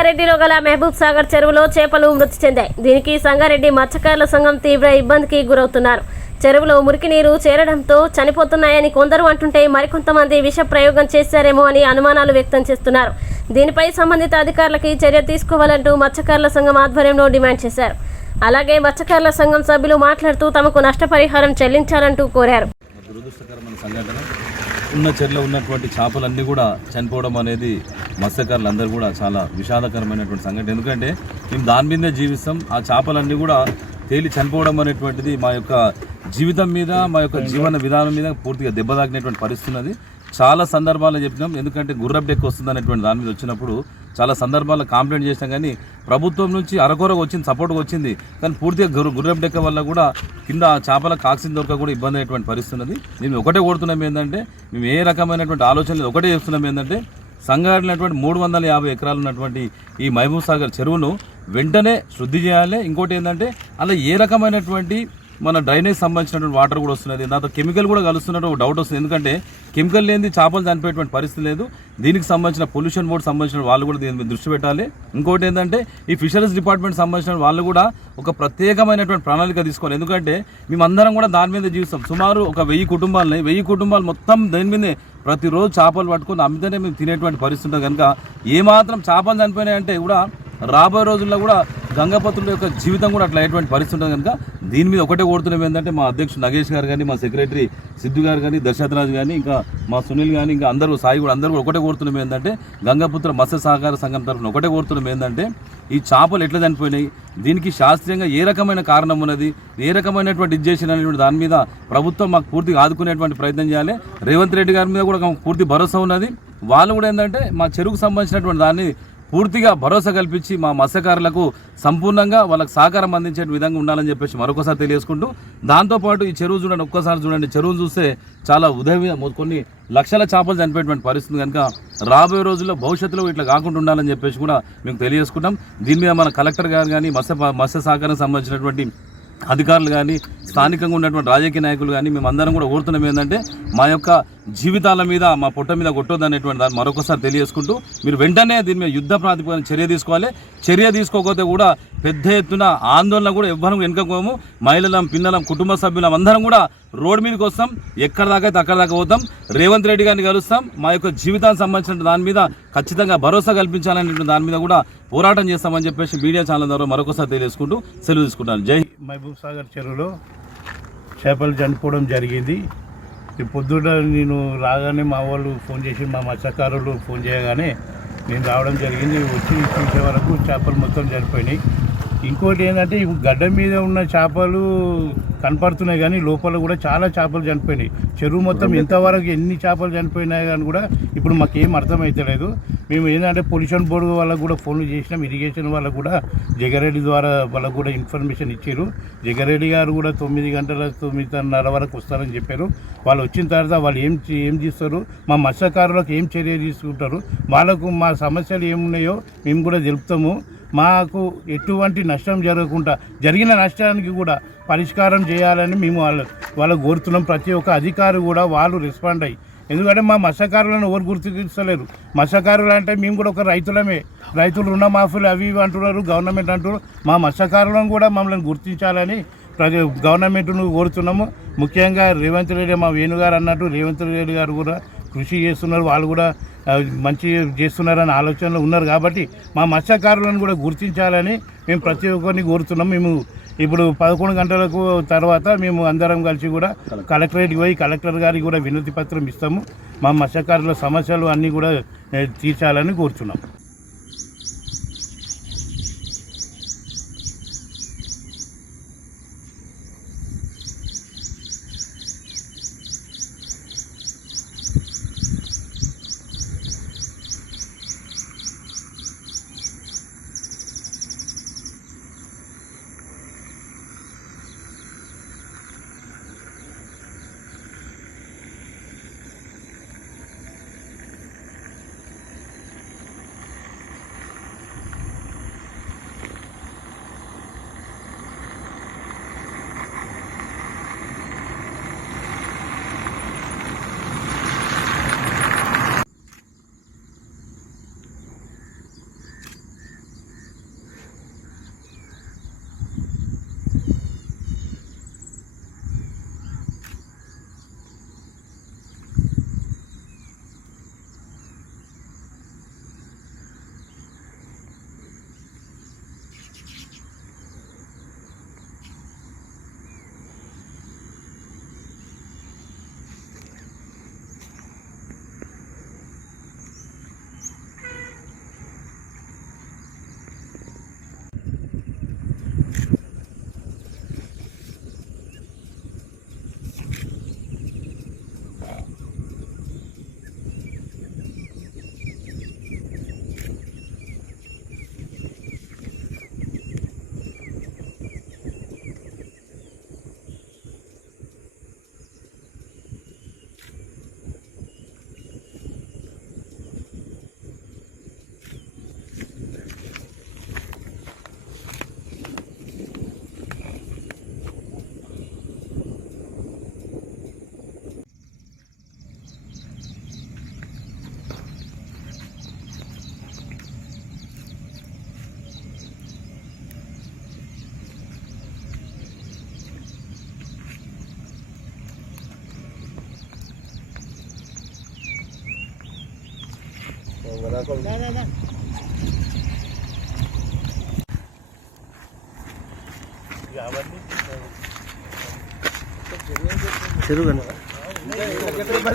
సంగారెడ్డిలో గల మహబూబ్ సాగర్ చెరువులో చేపలు మృతి చెందాయి. దీనికి సంగారెడ్డి మత్స్యకారుల సంఘం తీవ్ర ఇబ్బందికి గురవుతున్నారు. చెరువులో మురికి నీరు చేరడంతో చనిపోతున్నాయని కొందరు అంటుంటే మరికొంతమంది విష ప్రయోగం చేశారేమో అని అనుమానాలు వ్యక్తం చేస్తున్నారు. దీనిపై సంబంధిత అధికారులకి చర్య తీసుకోవాలంటూ మత్స్యకారుల సంఘం ఆధ్వర్యంలో డిమాండ్ చేశారు. అలాగే మత్స్యకారుల సంఘం సభ్యులు మాట్లాడుతూ తమకు నష్టపరిహారం చెల్లించాలంటూ కోరారు. ఉన్న చెరువులో ఉన్నటువంటి చేపలన్నీ కూడా చనిపోవడం అనేది మత్స్యకారులందరూ కూడా చాలా విషాదకరమైనటువంటి సంఘటన. ఎందుకంటే మేము దాని మీదే జీవిస్తాం. ఆ చేపలన్నీ కూడా తేలి చనిపోవడం అనేటువంటిది మా యొక్క జీవితం మీద, మా యొక్క జీవన విధానం మీద పూర్తిగా దెబ్బ తాకినటువంటి పరిస్థితి ఉన్నది. చాలా సందర్భాల్లో చెప్పినాం. ఎందుకంటే గుర్రపు డెక్క వస్తుంది అనేటువంటి దాని మీద వచ్చినప్పుడు చాలా సందర్భాల్లో కంప్లైంట్ చేసినాం. కానీ ప్రభుత్వం నుంచి అరకొరకు వచ్చింది, సపోర్ట్గా వచ్చింది. కానీ పూర్తిగా గుర్రపు డెక్క వల్ల కూడా కింద చేపలకు ఆక్సిజన్ దొరక కూడా ఇబ్బంది అయినటువంటి పరిస్థితి ఉన్నది. మేము ఒకటే కోరుతున్నాం ఏంటంటే, మేము ఏ రకమైనటువంటి ఆలోచనలు ఒకటే చేస్తున్నాం ఏంటంటే, సంగారెడ్డినటువంటి 350 ఎకరాలు ఉన్నటువంటి ఈ మహబూబ్ సాగర్ చెరువును వెంటనే శుద్ధి చేయాలి. ఇంకోటి ఏంటంటే, అలా ఏ రకమైనటువంటి మన డ్రైనేజ్ సంబంధించినటువంటి వాటర్ కూడా వస్తున్నది, దాంతో కెమికల్ కూడా కలుస్తున్నట్టు డౌట్ వస్తుంది. ఎందుకంటే కెమికల్ లేనిది చేపలు చనిపోయేటువంటి పరిస్థితి లేదు. దీనికి సంబంధించిన పొల్యూషన్ బోర్డు సంబంధించిన వాళ్ళు కూడా దీని మీద దృష్టి పెట్టాలి. ఇంకోటి ఏంటంటే, ఈ ఫిషరీస్ డిపార్ట్మెంట్ సంబంధించిన వాళ్ళు కూడా ఒక ప్రత్యేకమైనటువంటి ప్రణాళిక తీసుకోవాలి. ఎందుకంటే మేమందరం కూడా దాని మీద జీవిస్తాం. సుమారు ఒక 1000 కుటుంబాలు మొత్తం దాని మీదే ప్రతిరోజు చేపలు పట్టుకొని అమ్మితేనే మేము తినేటువంటి పరిస్థితి ఉంటుంది. కనుక ఏమాత్రం చేపలు చనిపోయినాయంటే కూడా రాబోయే రోజుల్లో కూడా గంగపత్రుల యొక్క జీవితం కూడా అట్లా అయ్యేటువంటి పరిస్థితి ఉంటుంది. కనుక దీని మీద ఒకటే కోరుతున్నాం ఏంటంటే, మా అధ్యక్షుడు నగేష్ గారు కానీ, మా సెక్రటరీ సిద్ధు గారు కానీ, దశరథరాజు కానీ, ఇంకా మా సునీల్ కానీ, ఇంకా అందరూ సాయి కూడా అందరూ ఒకటే కోరుతున్నాం ఏంటంటే, గంగపుత్ర మత్స్య సహకార సంఘం తరఫున ఒకటే కోరుతున్నాం ఏంటంటే, ఈ చేపలు ఎట్లా చనిపోయినాయి, దీనికి శాస్త్రీయంగా ఏ రకమైన కారణం ఉన్నది, ఏ రకమైనటువంటి ఇజ్జేషన్ అనేటువంటి దాని మీద ప్రభుత్వం మాకు పూర్తిగా ఆదుకునేటువంటి ప్రయత్నం చేయాలి. రేవంత్ రెడ్డి గారి మీద కూడా పూర్తి భరోసా ఉన్నది. వాళ్ళు కూడా ఏంటంటే మా చెరువుకు సంబంధించినటువంటి దాన్ని పూర్తిగా భరోసా కల్పించి మా మత్స్యకారులకు సంపూర్ణంగా వాళ్ళకి సహకారం అందించే విధంగా ఉండాలని చెప్పేసి మరొకసారి తెలియజేసుకుంటూ, దాంతోపాటు ఈ చెరువు చూడండి, ఒక్కసారి చూడండి, చెరువును చూస్తే చాలా కొన్ని లక్షల చేపలు చనిపోయేటువంటి పరిస్థితి. కనుక రాబోయే రోజుల్లో భవిష్యత్తులో ఇట్లా కాకుండా ఉండాలని చెప్పేసి కూడా మేము తెలియజేసుకుంటాం. దీని మీద మన కలెక్టర్ గారు కానీ, మత్స్య సహకారం సంబంధించినటువంటి అధికారులు కానీ, స్థానికంగా ఉన్నటువంటి రాజకీయ నాయకులు కానీ మేమందరం కూడా కోరుతున్నాం ఏంటంటే, మా యొక్క జీవితాల మీద, మా పొట్ట మీద కొట్టొద్దు అనేటువంటి దాన్ని మరొకసారి తెలియజేసుకుంటూ, మీరు వెంటనే దీని మీద యుద్ధ ప్రాతిపదికన చర్య తీసుకోవాలి. చర్య తీసుకోకపోతే కూడా పెద్ద ఎత్తున ఆందోళన కూడా ఎవ్వరం వెనుకపోము. మహిళలం, పిల్లలం, కుటుంబ సభ్యులం అందరం కూడా రోడ్డు మీదకి వస్తాం. ఎక్కడ దాకా అయితే అక్కడ దాకా పోతాం. రేవంత్ రెడ్డి గారిని కలుస్తాం. మా యొక్క జీవితానికి సంబంధించిన దాని మీద ఖచ్చితంగా భరోసా కల్పించాలనే దాని మీద కూడా పోరాటం చేస్తామని చెప్పేసి మీడియా ఛానల్ ద్వారా మరొకసారి తెలియజేసుకుంటూ సెలవు తీసుకుంటాను. జై మహబూబ్ సాగర్ చెరువులో చేపలు చనిపోవడం జరిగింది. ఈ పొద్దుట నేను రాగానే మా వాళ్ళు ఫోన్ చేసి, మా మత్స్యకారులు ఫోన్ చేయగానే నేను రావడం జరిగింది. వచ్చి చూసే వరకు చేపలు మొత్తం చనిపోయినాయి. ఇంకోటి ఏంటంటే, గడ్డ మీద ఉన్న చేపలు కనపడుతున్నాయి కానీ లోపల కూడా చాలా చేపలు చనిపోయినాయి. చెరువు మొత్తం ఇంతవరకు ఎన్ని చేపలు చనిపోయినాయి కానీ కూడా ఇప్పుడు మాకేం అర్థమవుతలేదు. మేము ఏంటంటే పొల్యూషన్ బోర్డు వాళ్ళకు కూడా ఫోన్లు చేసినాం, ఇరిగేషన్ వాళ్ళకు కూడా జగ్గారెడ్డి ద్వారా వాళ్ళకు కూడా ఇన్ఫర్మేషన్ ఇచ్చారు. జగ్గారెడ్డి గారు కూడా 9:30 వరకు వస్తారని చెప్పారు. వాళ్ళు వచ్చిన తర్వాత వాళ్ళు ఏం చేస్తారు, మా మత్స్యకారులకు ఏం చర్య తీసుకుంటారు, వాళ్ళకు మా సమస్యలు ఏమున్నాయో మేము కూడా తెలుపుతాము. మాకు ఎటువంటి నష్టం జరగకుండా జరిగిన నష్టానికి కూడా పరిష్కారం చేయాలని మేము వాళ్ళకు కోరుతున్నాం. ప్రతి ఒక్క అధికారి కూడా వాళ్ళు రెస్పాండ్ అయ్యి, ఎందుకంటే మా మత్స్యకారులను ఎవరు గుర్తించలేరు. మత్స్యకారులు అంటే మేము కూడా ఒక రైతులమే. రైతులు రుణమాఫీలు అవి ఇవి అంటున్నారు, గవర్నమెంట్ అంటున్నారు. మా మత్స్యకారులను కూడా మమ్మల్ని గుర్తించాలని గవర్నమెంట్ను కోరుతున్నాము. ముఖ్యంగా రేవంత్ రెడ్డి, మా వేణుగారు అన్నట్టు రేవంత్ రెడ్డి గారు కూడా కృషి చేస్తున్నారు. వాళ్ళు కూడా మంచి చేస్తున్నారని ఆలోచనలో ఉన్నారు. కాబట్టి మా మత్స్యకారులను కూడా గుర్తించాలని మేము ప్రతి ఒక్కరిని కోరుతున్నాం. మేము ఇప్పుడు 11 గంటలకు తర్వాత మేము అందరం కలిసి కూడా కలెక్టరేట్కి పోయి కలెక్టర్ గారికి కూడా వినతి పత్రం ఇస్తాము. మా మత్స్యకారుల సమస్యలు అన్నీ కూడా తీర్చాలని కోరుతున్నాం.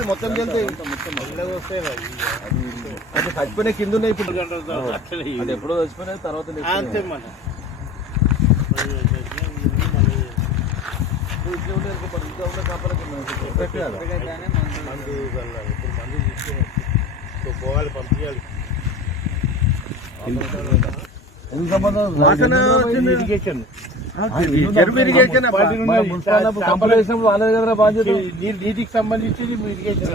మొత్తం చచ్చిపోయిన కింద ఉన్నాయి ఇప్పుడు అది ఎప్పుడో చచ్చిపోయినా తర్వాత అంతే మన పోవాలి పంపించాలి ఇరిగేషన్ నీటికి సంబంధించి ఇరిగేషన్